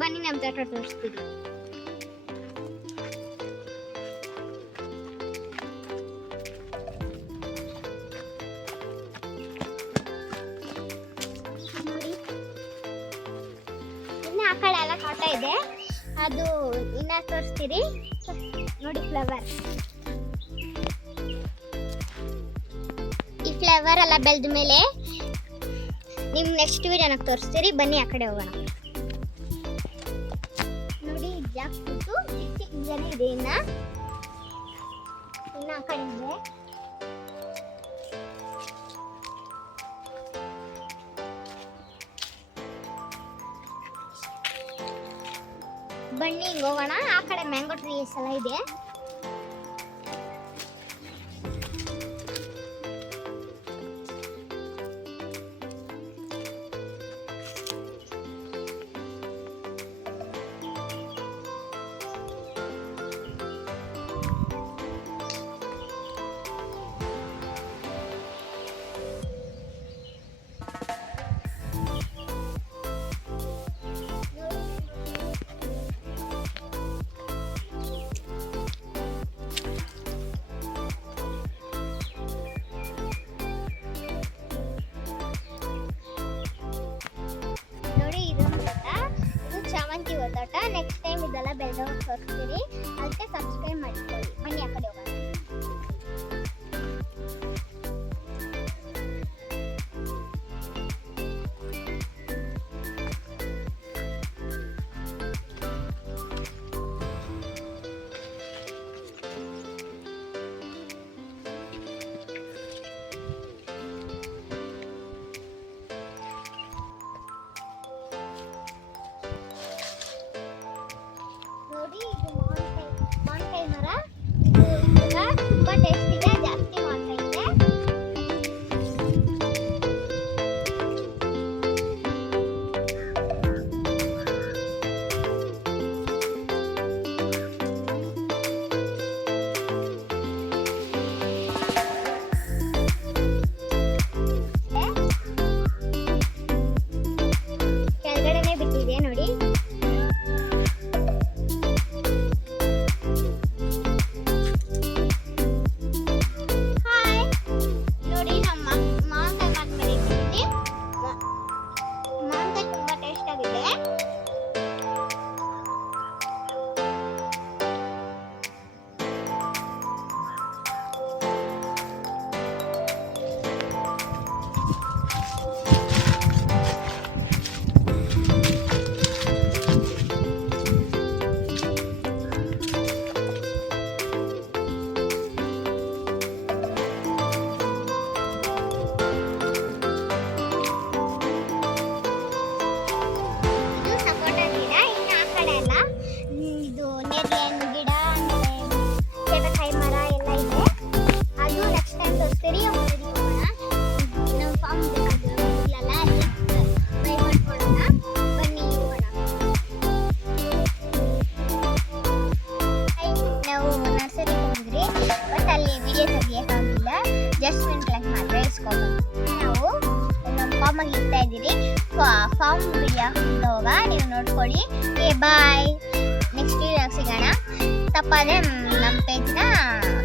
ಬನ್ನಿ ನಮ್ಮ ತೋಟ ತೋರಿಸ್ತೀವಿ. ನೋಡಿ ಇನ್ನು ಆ ಕಡೆ ಎಲ್ಲ ತೋಟ ಇದೆ, ಅದು ಇನ್ನ ತೋರಿಸ್ತೀರಿ. ನೋಡಿ ಫ್ಲವರ್, ಈ ಫ್ಲವರ್ ಎಲ್ಲ ಬೆಳೆದ ಮೇಲೆ ನಿಮ್ ನೆಕ್ಸ್ಟ್ ವಿಡಿಯೋನ ತೋರಿಸ್ತೀರಿ. ಬನ್ನಿ ಆ ಕಡೆ ಹೋಗೋಣ. ನೋಡಿ ಜಾಕ್ ಫ್ರೂಟು ಚಿಕ್ಕ ಚಿಕ್ಕ ಜನ ಇದೆ, ಇನ್ನ ಆ ಕಡೆ ಇದೆ. ಬನ್ನಿ ಹಿಂಗ್ ಹೋಗೋಣ. ಆ ಕಡೆ ಮ್ಯಾಂಗೋ ಟ್ರೀಸ್ ಎಲ್ಲ ಇದೆ. ಚಾಮಂತಿ ತೋಟ. ನೆಕ್ಸ್ಟ್ ಟೈಮ್ ಇದೆಲ್ಲ ಬೆಳೆದವ್ರು ತೋರಿಸ್ತೀರಿ. ಅದಕ್ಕೆ ಸಬ್ಸ್ಕ್ರೈಬ್ ಮಾಡ್ಕೊಳ್ಳಿ. ಬನ್ನಿ ಆ ಕಡೆ ಹೋಗೋಣ. ನೋಡಿ ಇದು ಮಾವಿನಕಾಯಿ ಮರ. ಇದು ತುಂಬಾ ಟೇಸ್ಟ್ ಇದೆ, ಜಾಸ್ತಿ ಮಾವಿನಕಾಯಿ ಇದೆ. ಕೆಳಗಡೆನೆ ಬಿಟ್ಟಿದೆ ನೋಡಿ. ಜಸ್ಟ್ ಮಿಂಟ್ಲಾಗಿ ಮಾತ್ರ ಇಸ್ಕೊಬೋದು. ನಾವು ನಮ್ಮ ಫಾರ್ಮಾಗಿ ಇರ್ತಾ ಇದ್ದೀರಿ. ಫಾರ್ಮ್ ವಿಡಿಯೋ ಹೋಗ ನೀವು ನೋಡ್ಕೊಳ್ಳಿ. ಬಾಯ್. ನೆಕ್ಸ್ಟ್ ವಿಡಿಯೋ ಸಿಗೋಣ. ತಪ್ಪದೆ ನಮ್ಮ ಪೇಜ್ನ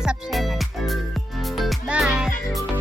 ಸಬ್ಸ್ಕ್ರೈಬ್ ಮಾಡ್ಕೊಳ್ಳಿ. ಬಾಯ್.